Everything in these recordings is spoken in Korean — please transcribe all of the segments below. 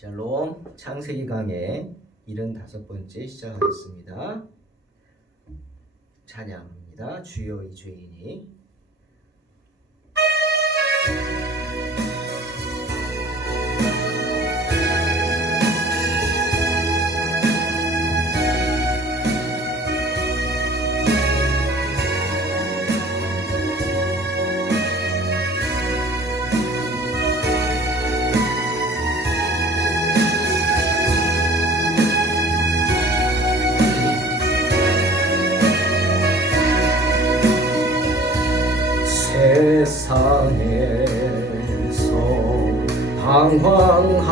샬롬 창세기 강의 75번째 시작하겠습니다. 찬양합니다. 주여 이 죄인이. 세상에서 방황할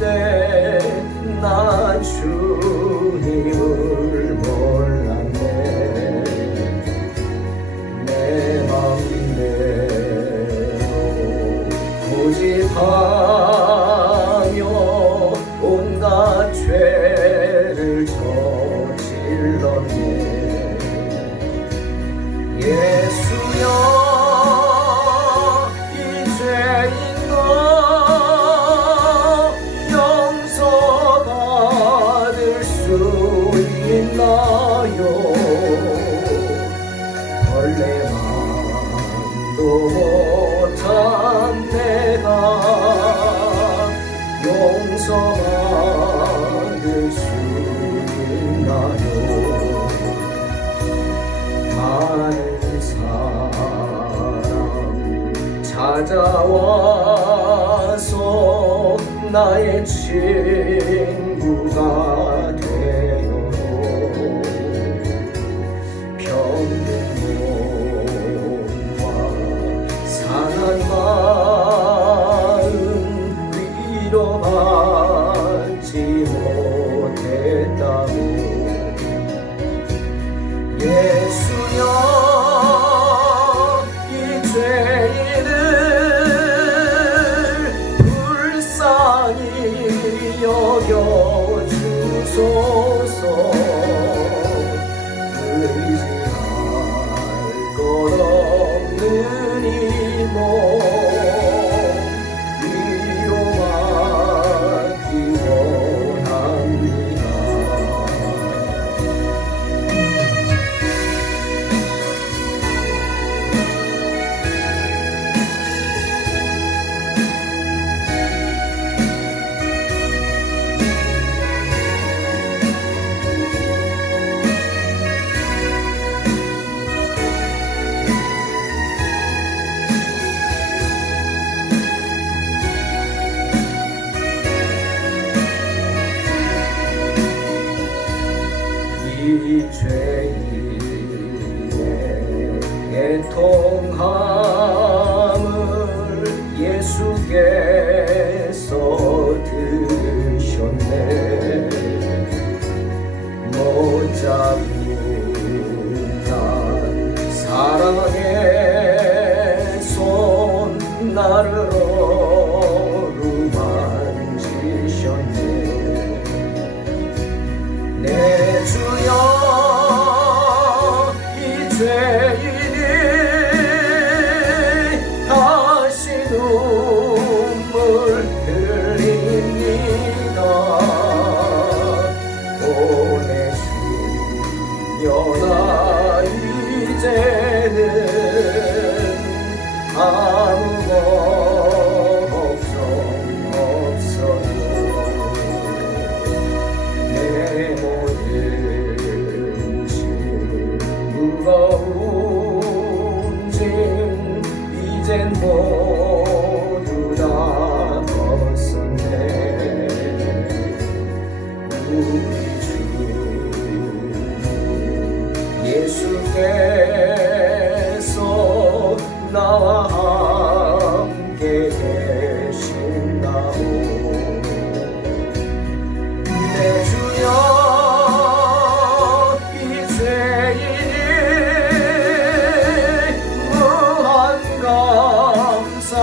때 나 주님을 몰랐네. 내 맘대로 고집하며 온갖 죄를 저질렀네. 예수여 이 죄인도 용서받을 수 있나요? 벌레만도 못한 내가 용서받을 수 있나요? 많은 사람 찾아와서 나의 친구가 되어도 병든 몸과 상한 마음 위로받지 못했다고. 예수여 이 죄인을 불쌍히 여겨주소서. 의지할 것 없는 이 몸 위로받기 원합니다. 이 죄인의 애통함을 예수께서 들으셨네. 못 잡는 사랑의 손 나를 어루만지셨네. 내 주여 이 죄인이 다시 눈물 흘립니다. 보내주려나 이제는 아무 걱정 없어요. 내 모든 짐 무거운 짐 이젠 모두 다 벗었네. 우리 주 예수께서 나와 함께 계신다오. 내 주여 이 죄인이 무한 감사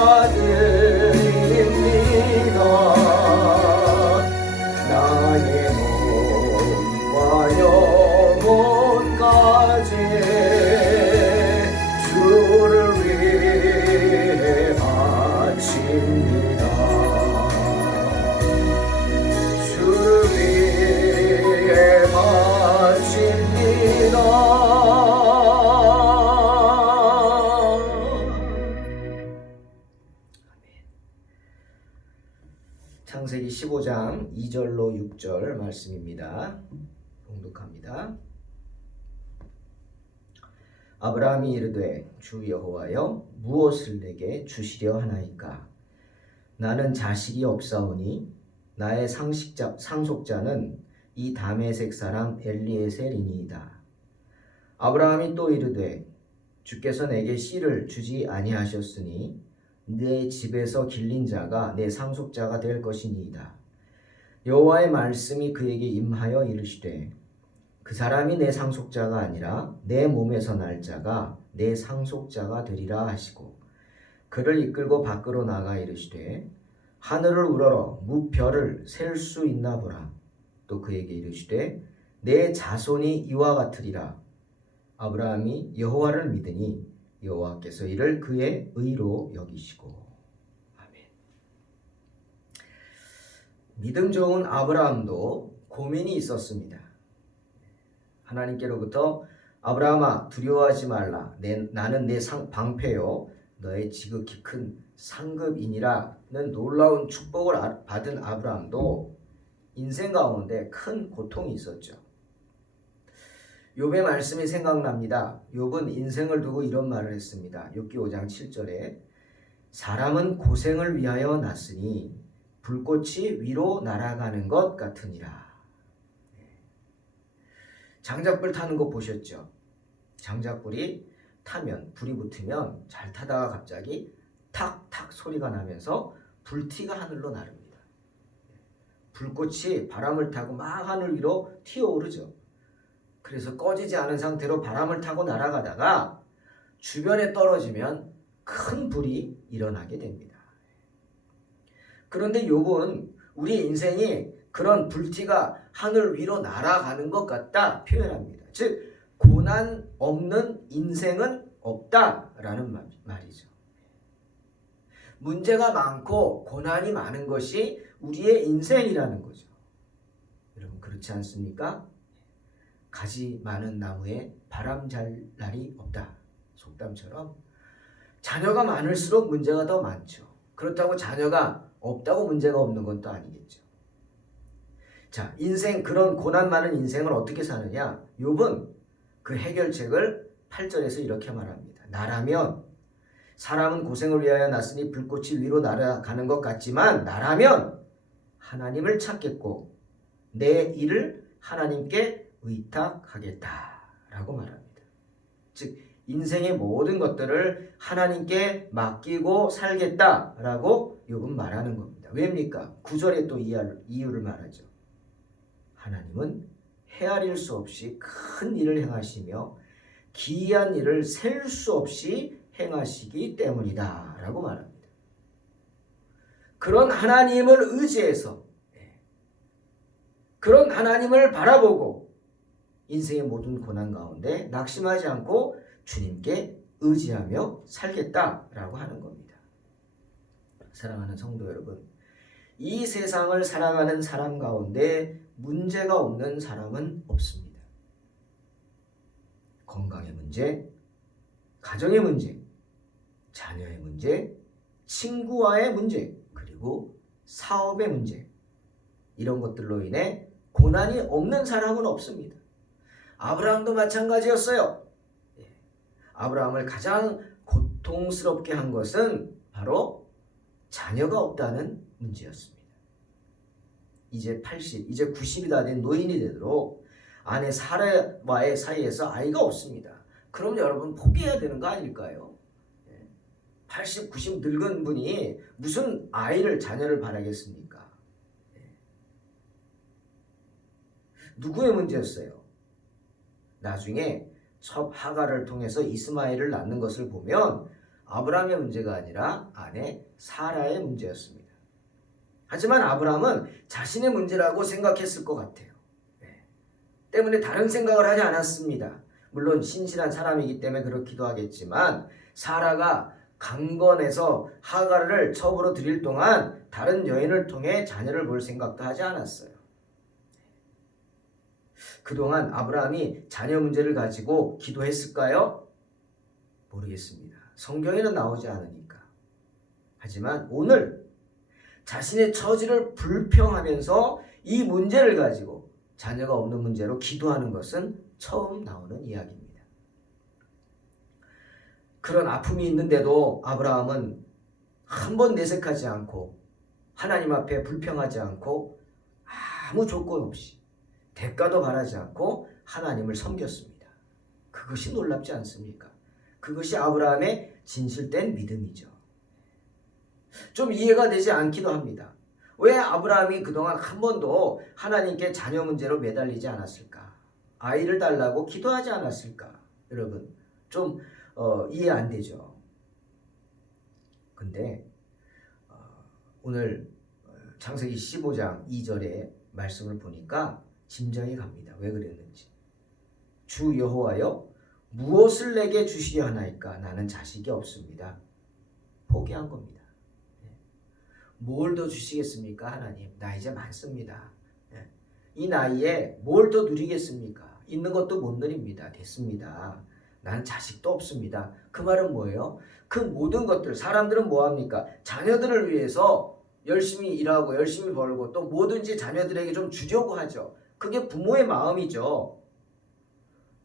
창세기 15장 2절로 6절 말씀입니다. 봉독합니다. 아브라함이 이르되 주 여호와여 무엇을 내게 주시려 하나이까? 나는 자식이 없사오니 나의 상속자는 이 다메섹 사람 엘리에셀이니이다. 아브라함이 또 이르되 주께서 내게 씨를 주지 아니하셨으니 내 집에서 길린 자가 내 상속자가 될 것이니이다. 여호와의 말씀이 그에게 임하여 이르시되 그 사람이 내 상속자가 아니라 내 몸에서 날 자가 내 상속자가 되리라 하시고 그를 이끌고 밖으로 나가 이르시되 하늘을 우러러 무별을 셀 수 있나 보라. 또 그에게 이르시되 내 자손이 이와 같으리라. 아브라함이 여호와를 믿으니 여호와께서 이를 그의 의로 여기시고. 아멘. 믿음 좋은 아브라함도 고민이 있었습니다. 하나님께로부터 아브라함아 두려워하지 말라. 나는 내 방패요 너의 지극히 큰 상급이니라는 놀라운 축복을 받은 아브라함도 인생 가운데 큰 고통이 있었죠. 욥의 말씀이 생각납니다. 욥은 인생을 두고 이런 말을 했습니다. 욥기 5장 7절에 사람은 고생을 위하여 났으니 불꽃이 위로 날아가는 것 같으니라. 장작불 타는 거 보셨죠? 장작불이 타면 불이 붙으면 잘 타다가 갑자기 탁탁 소리가 나면서 불티가 하늘로 나릅니다. 불꽃이 바람을 타고 막 하늘 위로 튀어오르죠. 그래서 꺼지지 않은 상태로 바람을 타고 날아가다가 주변에 떨어지면 큰 불이 일어나게 됩니다. 그런데 욥은 우리 인생이 그런 불티가 하늘 위로 날아가는 것 같다 표현합니다. 즉 고난 없는 인생은 없다라는 말이죠. 문제가 많고 고난이 많은 것이 우리의 인생이라는 거죠. 여러분 그렇지 않습니까? 가지 많은 나무에 바람 잘 날이 없다. 속담처럼 자녀가 많을수록 문제가 더 많죠. 그렇다고 자녀가 없다고 문제가 없는 건 또 아니겠죠. 자, 인생 그런 고난 많은 인생을 어떻게 사느냐? 욥은 그 해결책을 8절에서 이렇게 말합니다. 나라면 사람은 고생을 위하여 났으니 불꽃이 위로 날아가는 것 같지만 나라면 하나님을 찾겠고 내 일을 하나님께 의탁하겠다라고 말합니다. 즉 인생의 모든 것들을 하나님께 맡기고 살겠다라고 욥은 말하는 겁니다. 왜입니까? 9절에 또 이유를 말하죠. 하나님은 헤아릴 수 없이 큰 일을 행하시며 기이한 일을 셀 수 없이 행하시기 때문이다 라고 말합니다. 그런 하나님을 의지해서 그런 하나님을 바라보고 인생의 모든 고난 가운데 낙심하지 않고 주님께 의지하며 살겠다라고 하는 겁니다. 사랑하는 성도 여러분, 이 세상을 살아가는 사람 가운데 문제가 없는 사람은 없습니다. 건강의 문제, 가정의 문제, 자녀의 문제, 친구와의 문제, 그리고 사업의 문제, 이런 것들로 인해 고난이 없는 사람은 없습니다. 아브라함도 마찬가지였어요. 아브라함을 가장 고통스럽게 한 것은 바로 자녀가 없다는 문제였습니다. 이제 80, 이제 90이 다 된 노인이 되도록 아내 사라와의 사이에서 아이가 없습니다. 그럼 여러분 포기해야 되는 거 아닐까요? 80, 90 늙은 분이 무슨 자녀를 바라겠습니까? 누구의 문제였어요? 나중에 첩 하갈을 통해서 이스마엘을 낳는 것을 보면 아브라함의 문제가 아니라 아내 사라의 문제였습니다. 하지만 아브라함은 자신의 문제라고 생각했을 것 같아요. 때문에 다른 생각을 하지 않았습니다. 물론 신실한 사람이기 때문에 그렇기도 하겠지만 사라가 강건해서 하갈을 첩으로 들일 동안 다른 여인을 통해 자녀를 볼 생각도 하지 않았어요. 그동안 아브라함이 자녀 문제를 가지고 기도했을까요? 모르겠습니다. 성경에는 나오지 않으니까. 하지만 오늘 자신의 처지를 불평하면서 이 문제를 가지고 자녀가 없는 문제로 기도하는 것은 처음 나오는 이야기입니다. 그런 아픔이 있는데도 아브라함은 한 번 내색하지 않고 하나님 앞에 불평하지 않고 아무 조건 없이 대가도 바라지 않고 하나님을 섬겼습니다. 그것이 놀랍지 않습니까? 그것이 아브라함의 진실된 믿음이죠. 좀 이해가 되지 않기도 합니다. 왜 아브라함이 그동안 한 번도 하나님께 자녀 문제로 매달리지 않았을까? 아이를 달라고 기도하지 않았을까? 여러분 좀 이해 안 되죠. 근데 오늘 창세기 15장 2절의 말씀을 보니까 짐작이 갑니다. 왜 그랬는지. 주 여호와여 무엇을 내게 주시려 하나이까? 나는 자식이 없습니다. 포기한 겁니다. 뭘 더 주시겠습니까? 하나님 나 이제 많습니다. 이 나이에 뭘 더 누리겠습니까? 있는 것도 못 누립니다. 됐습니다. 난 자식도 없습니다. 그 말은 뭐예요? 그 모든 것들 사람들은 뭐합니까? 자녀들을 위해서 열심히 일하고 열심히 벌고 또 뭐든지 자녀들에게 좀 주려고 하죠. 그게 부모의 마음이죠.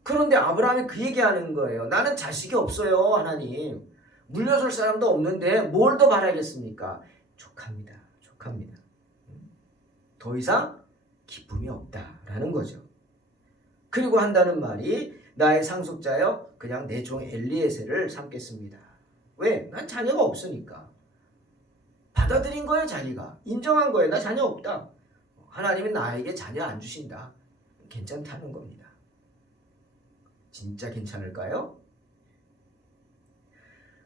그런데 아브라함이 그 얘기하는 거예요. 나는 자식이 없어요. 하나님 물려줄 사람도 없는데 뭘 더 바라겠습니까? 족합니다. 족합니다. 더 이상 기쁨이 없다라는 거죠. 그리고 한다는 말이 나의 상속자여 그냥 내 종 엘리에셀을 삼겠습니다. 왜? 난 자녀가 없으니까. 받아들인 거예요. 자기가. 인정한 거예요. 나 자녀 없다. 하나님은 나에게 자녀 안 주신다. 괜찮다는 겁니다. 진짜 괜찮을까요?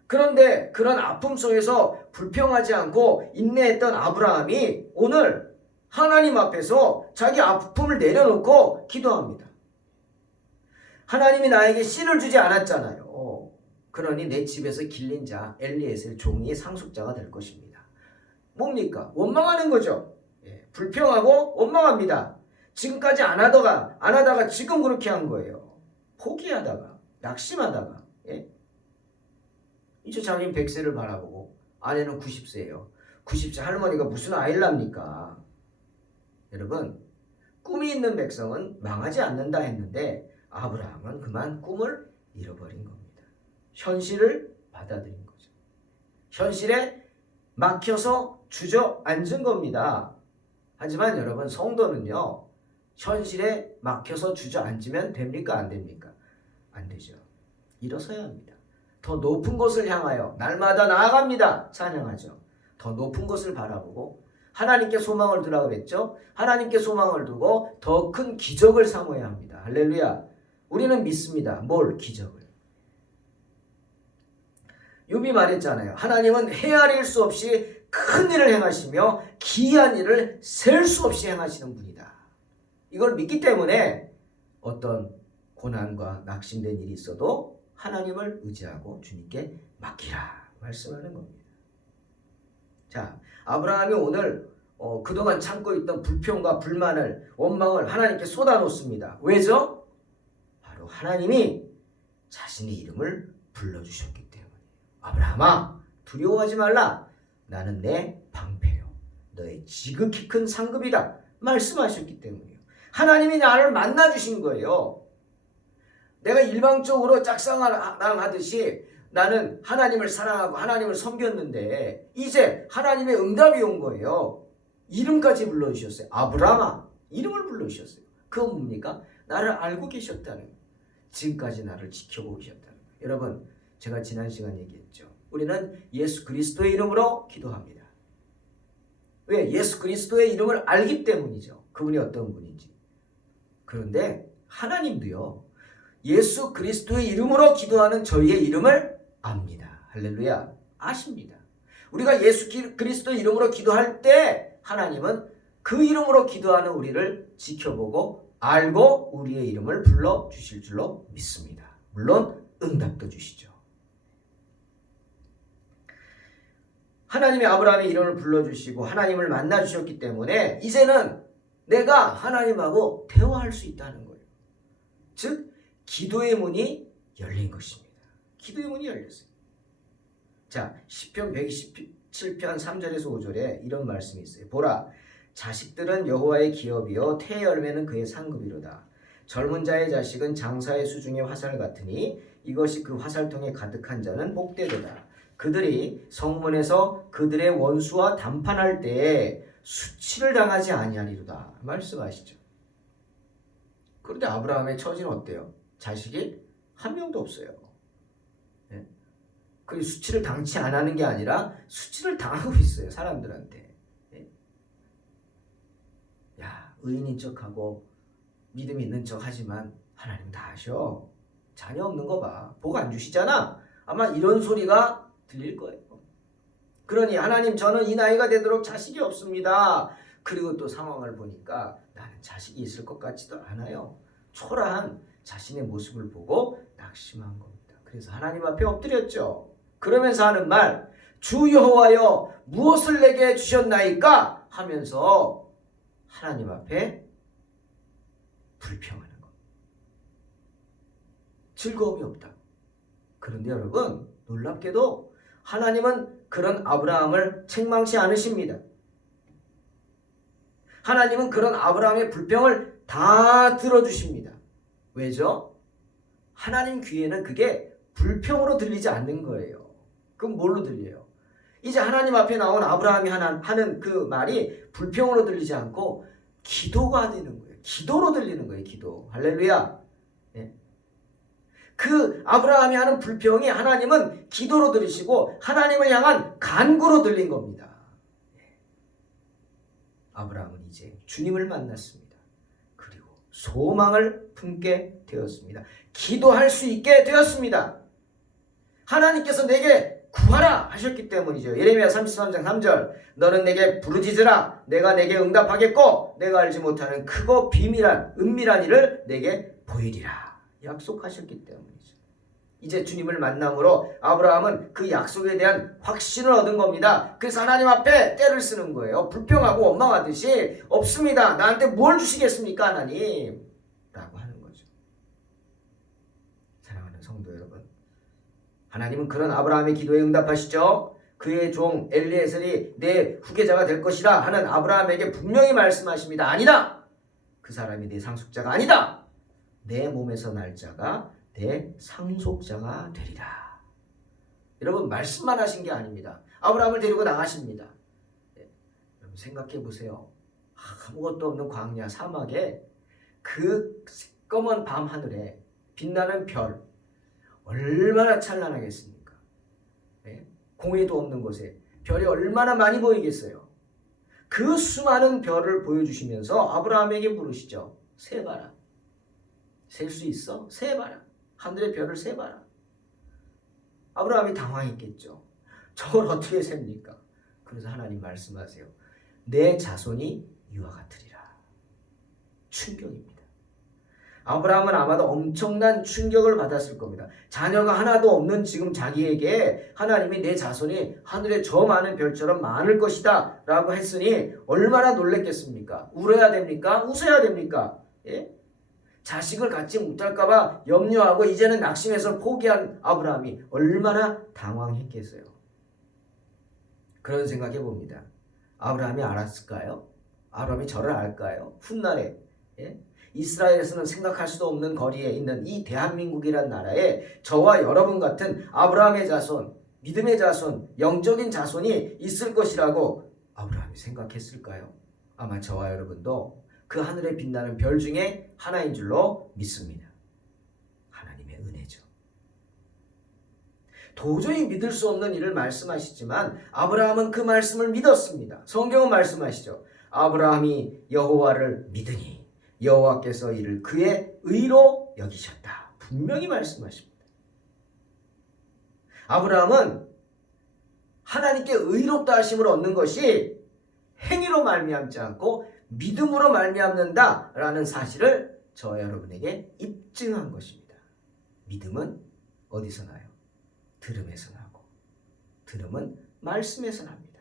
그런데 그런 아픔 속에서 불평하지 않고 인내했던 아브라함이 오늘 하나님 앞에서 자기 아픔을 내려놓고 기도합니다. 하나님이 나에게 씨를 주지 않았잖아요. 그러니 내 집에서 길린 자 엘리에셀 종이 상속자가 될 것입니다. 뭡니까? 원망하는 거죠. 불평하고 원망합니다. 지금까지 안 하다가 지금 그렇게 한 거예요. 포기하다가 낙심하다가 이제 자기는 100세를 바라보고 아내는 90세예요. 90세 할머니가 무슨 아이를 낳습니까? 여러분 꿈이 있는 백성은 망하지 않는다 했는데 아브라함은 그만 꿈을 잃어버린 겁니다. 현실을 받아들인 거죠. 현실에 막혀서 주저앉은 겁니다. 하지만 여러분 성도는요. 현실에 막혀서 주저앉으면 됩니까? 안 됩니까? 안 되죠. 일어서야 합니다. 더 높은 곳을 향하여 날마다 나아갑니다. 찬양하죠. 더 높은 곳을 바라보고 하나님께 소망을 두라 그랬죠. 하나님께 소망을 두고 더 큰 기적을 삼아야 합니다. 할렐루야. 우리는 믿습니다. 뭘? 기적을. 욥이 말했잖아요. 하나님은 헤아릴 수 없이 큰 일을 행하시며 기이한 일을 셀 수 없이 행하시는 분이다. 이걸 믿기 때문에 어떤 고난과 낙심된 일이 있어도 하나님을 의지하고 주님께 맡기라 말씀하는 겁니다. 자, 아브라함이 오늘 그동안 참고 있던 불평과 불만을 원망을 하나님께 쏟아놓습니다. 왜죠? 바로 하나님이 자신의 이름을 불러주셨기 때문에. 아브라함아 두려워하지 말라. 나는 내 방패요 너의 지극히 큰 상급이다 말씀하셨기 때문이에요. 하나님이 나를 만나주신 거예요. 내가 일방적으로 짝사랑하듯이 나는 하나님을 사랑하고 하나님을 섬겼는데 이제 하나님의 응답이 온 거예요. 이름까지 불러주셨어요. 아브라함아 이름을 불러주셨어요. 그건 뭡니까? 나를 알고 계셨다는 거예요. 지금까지 나를 지켜보고 계셨다는 거예요. 여러분 제가 지난 시간 얘기했죠. 우리는 예수 그리스도의 이름으로 기도합니다. 왜? 예수 그리스도의 이름을 알기 때문이죠. 그분이 어떤 분인지. 그런데 하나님도요. 예수 그리스도의 이름으로 기도하는 저희의 이름을 압니다. 할렐루야. 아십니다. 우리가 예수 그리스도의 이름으로 기도할 때 하나님은 그 이름으로 기도하는 우리를 지켜보고 알고 우리의 이름을 불러주실 줄로 믿습니다. 물론 응답도 주시죠. 하나님이 아브라함의 이름을 불러주시고 하나님을 만나주셨기 때문에 이제는 내가 하나님하고 대화할 수 있다는 거예요. 즉 기도의 문이 열린 것입니다. 기도의 문이 열렸어요. 자, 시편 127편 3절에서 5절에 이런 말씀이 있어요. 보라, 자식들은 여호와의 기업이요 태의 열매는 그의 상급이로다. 젊은 자의 자식은 장사의 수중의 화살 같으니 이것이 그 화살통에 가득한 자는 복되도다. 그들이 성문에서 그들의 원수와 담판할 때에 수치를 당하지 아니하리로다. 말씀하시죠. 그런데 아브라함의 처지는 어때요? 자식이 한 명도 없어요. 네? 그 수치를 당치 안 하는 게 아니라 수치를 당하고 있어요. 사람들한테. 네? 야, 의인인 척하고 믿음 있는 척 하지만 하나님 다 아셔. 자녀 없는 거 봐. 복 안 주시잖아. 아마 이런 소리가 들릴 거예요. 그러니 하나님, 저는 이 나이가 되도록 자식이 없습니다. 그리고 또 상황을 보니까 나는 자식이 있을 것 같지도 않아요. 초라한 자신의 모습을 보고 낙심한 겁니다. 그래서 하나님 앞에 엎드렸죠. 그러면서 하는 말, 주 여호와여 무엇을 내게 주셨나이까 하면서 하나님 앞에 불평하는 것. 즐거움이 없다. 그런데 여러분, 놀랍게도 하나님은 그런 아브라함을 책망치 않으십니다. 하나님은 그런 아브라함의 불평을 다 들어주십니다. 왜죠? 하나님 귀에는 그게 불평으로 들리지 않는 거예요. 그럼 뭘로 들려요? 이제 하나님 앞에 나온 아브라함이 하는 그 말이 불평으로 들리지 않고 기도가 되는 거예요. 기도로 들리는 거예요. 기도. 할렐루야. 예. 그 아브라함이 하는 불평이 하나님은 기도로 들으시고 하나님을 향한 간구로 들린 겁니다. 아브라함은 이제 주님을 만났습니다. 그리고 소망을 품게 되었습니다. 기도할 수 있게 되었습니다. 하나님께서 내게 구하라 하셨기 때문이죠. 예레미야 33장 3절, 너는 내게 부르짖으라 내가 내게 응답하겠고 내가 알지 못하는 크고 비밀한 은밀한 일을 내게 보이리라 약속하셨기 때문이죠. 이제 주님을 만남으로 아브라함은 그 약속에 대한 확신을 얻은 겁니다. 그래서 하나님 앞에 떼를 쓰는 거예요. 불평하고 원망하듯이 없습니다. 나한테 뭘 주시겠습니까 하나님? 라고 하는 거죠. 사랑하는 성도 여러분, 하나님은 그런 아브라함의 기도에 응답하시죠. 그의 종 엘리에셀이 내 후계자가 될 것이라 하는 아브라함에게 분명히 말씀하십니다. 아니다. 그 사람이 내 상속자가 아니다. 내 몸에서 날 자가 내 상속자가 되리라. 여러분, 말씀만 하신 게 아닙니다. 아브라함을 데리고 나가십니다. 여러분 생각해 보세요. 아무것도 없는 광야 사막에 그 검은 밤 하늘에 빛나는 별 얼마나 찬란하겠습니까? 네? 공해도 없는 곳에 별이 얼마나 많이 보이겠어요? 그 수많은 별을 보여주시면서 아브라함에게 물으시죠. 세봐라. 셀 수 있어? 세봐라. 하늘의 별을 세봐라. 아브라함이 당황했겠죠. 저걸 어떻게 셉니까? 그래서 하나님 말씀하세요. 내 자손이 이와 같으리라. 충격입니다. 아브라함은 아마도 엄청난 충격을 받았을 겁니다. 자녀가 하나도 없는 지금 자기에게 하나님이 내 자손이 하늘에 저 많은 별처럼 많을 것이다 라고 했으니 얼마나 놀랬겠습니까? 울어야 됩니까? 웃어야 됩니까? 예? 자식을 갖지 못할까 봐 염려하고 이제는 낙심해서 포기한 아브라함이 얼마나 당황했겠어요. 그런 생각해 봅니다. 아브라함이 알았을까요? 아브라함이 저를 알까요? 훗날에 예? 이스라엘에서는 생각할 수도 없는 거리에 있는 이 대한민국이란 나라에 저와 여러분 같은 아브라함의 자손, 믿음의 자손, 영적인 자손이 있을 것이라고 아브라함이 생각했을까요? 아마 저와 여러분도 그 하늘에 빛나는 별 중에 하나인 줄로 믿습니다. 하나님의 은혜죠. 도저히 믿을 수 없는 일을 말씀하시지만 아브라함은 그 말씀을 믿었습니다. 성경은 말씀하시죠. 아브라함이 여호와를 믿으니 여호와께서 이를 그의 의로 여기셨다. 분명히 말씀하십니다. 아브라함은 하나님께 의롭다 하심을 얻는 것이 행위로 말미암지 않고 믿음으로 말미암는다라는 사실을 저와 여러분에게 입증한 것입니다. 믿음은 어디서 나요? 들음에서 나고 들음은 말씀에서 납니다.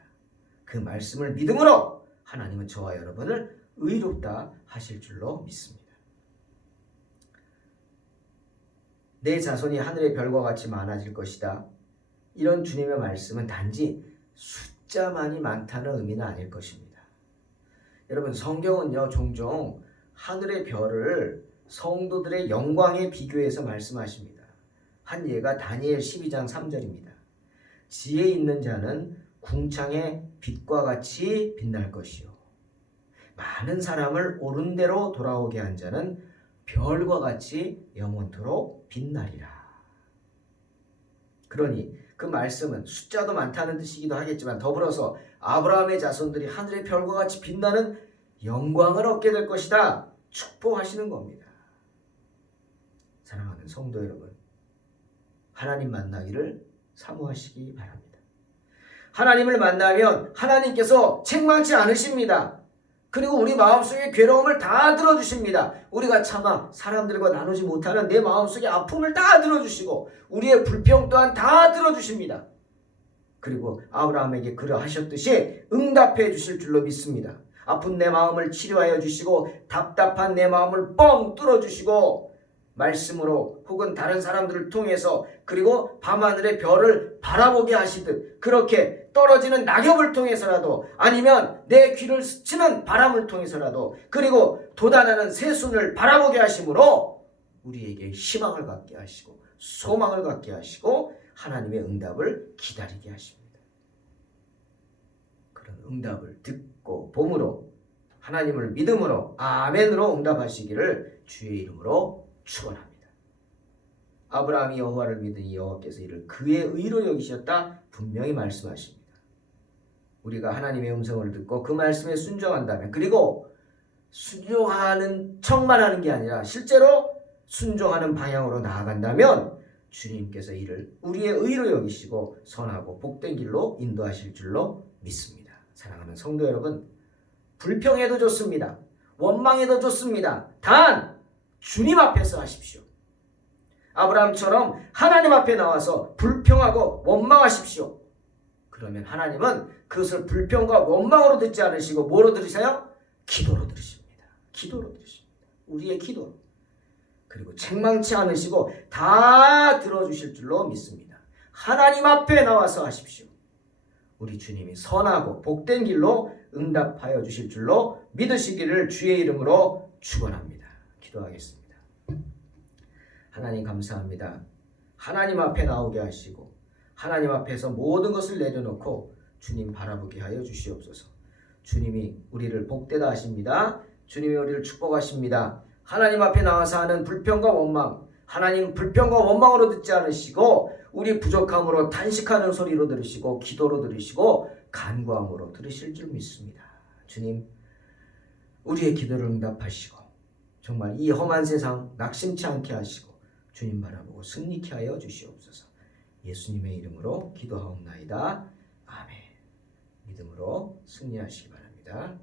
그 말씀을 믿음으로 하나님은 저와 여러분을 의롭다 하실 줄로 믿습니다. 내 자손이 하늘의 별과 같이 많아질 것이다. 이런 주님의 말씀은 단지 숫자만이 많다는 의미는 아닐 것입니다. 여러분, 성경은요 종종 하늘의 별을 성도들의 영광에 비교해서 말씀하십니다. 한 예가 다니엘 12장 3절입니다. 지혜 있는 자는 궁창의 빛과 같이 빛날 것이요 많은 사람을 옳은 대로 돌아오게 한 자는 별과 같이 영원토록 빛나리라. 그러니 그 말씀은 숫자도 많다는 뜻이기도 하겠지만 더불어서 아브라함의 자손들이 하늘의 별과 같이 빛나는 영광을 얻게 될 것이다 축복하시는 겁니다. 사랑하는 성도 여러분, 하나님 만나기를 사모하시기 바랍니다. 하나님을 만나면 하나님께서 책망치 않으십니다. 그리고 우리 마음속의 괴로움을 다 들어주십니다. 우리가 차마 사람들과 나누지 못하는 내 마음속의 아픔을 다 들어주시고 우리의 불평 또한 다 들어주십니다. 그리고 아브라함에게 그러하셨듯이 응답해 주실 줄로 믿습니다. 아픈 내 마음을 치료하여 주시고 답답한 내 마음을 뻥 뚫어주시고 말씀으로 혹은 다른 사람들을 통해서 그리고 밤하늘의 별을 바라보게 하시듯 그렇게 떨어지는 낙엽을 통해서라도 아니면 내 귀를 스치는 바람을 통해서라도 그리고 돋아나는 새순을 바라보게 하심으로 우리에게 희망을 갖게 하시고 소망을 갖게 하시고 하나님의 응답을 기다리게 하십니다. 그런 응답을 듣고 봄으로 하나님을 믿음으로 아멘으로 응답하시기를 주의 이름으로 축원합니다. 아브라함이 여호와를 믿으니 여호와께서 이를 그의 의로 여기셨다 분명히 말씀하십니다. 우리가 하나님의 음성을 듣고 그 말씀에 순종한다면 그리고 순종하는 척만 하는 게 아니라 실제로 순종하는 방향으로 나아간다면 주님께서 이를 우리의 의로 여기시고 선하고 복된 길로 인도하실 줄로 믿습니다. 사랑하는 성도 여러분, 불평해도 좋습니다. 원망해도 좋습니다. 단 주님 앞에서 하십시오. 아브라함처럼 하나님 앞에 나와서 불평하고 원망하십시오. 그러면 하나님은 그것을 불평과 원망으로 듣지 않으시고 뭐로 들으세요? 기도로 들으십니다. 기도로 들으십니다. 우리의 기도로. 그리고 책망치 않으시고 다 들어주실 줄로 믿습니다. 하나님 앞에 나와서 하십시오. 우리 주님이 선하고 복된 길로 응답하여 주실 줄로 믿으시기를 주의 이름으로 축원합니다. 기도하겠습니다. 하나님 감사합니다. 하나님 앞에 나오게 하시고 하나님 앞에서 모든 것을 내려놓고 주님 바라보게 하여 주시옵소서. 주님이 우리를 복되다 하십니다. 주님이 우리를 축복하십니다. 하나님 앞에 나와서 하는 불평과 원망, 하나님 불평과 원망으로 듣지 않으시고 우리 부족함으로 단식하는 소리로 들으시고 기도로 들으시고 간구함으로 들으실 줄 믿습니다. 주님, 우리의 기도를 응답하시고 정말 이 험한 세상 낙심치 않게 하시고 주님 바라보고 승리케 하여 주시옵소서. 예수님의 이름으로 기도하옵나이다. 아멘. 믿음으로 승리하시기 바랍니다.